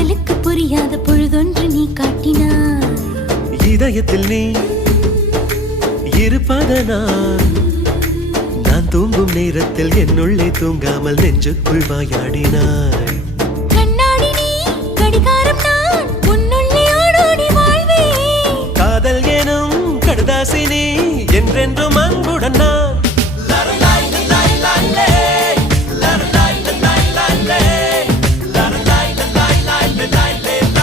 காதலுக்கு புரியாத பொழுதொன்று நீ காட்டினாய். இதயத்தில் நீ இருப்பதனால் நான் தூங்கும் நேரத்தில் என்னுள்ளே தூங்காமல் நெஞ்சுக்குள் வாயாடினாய்.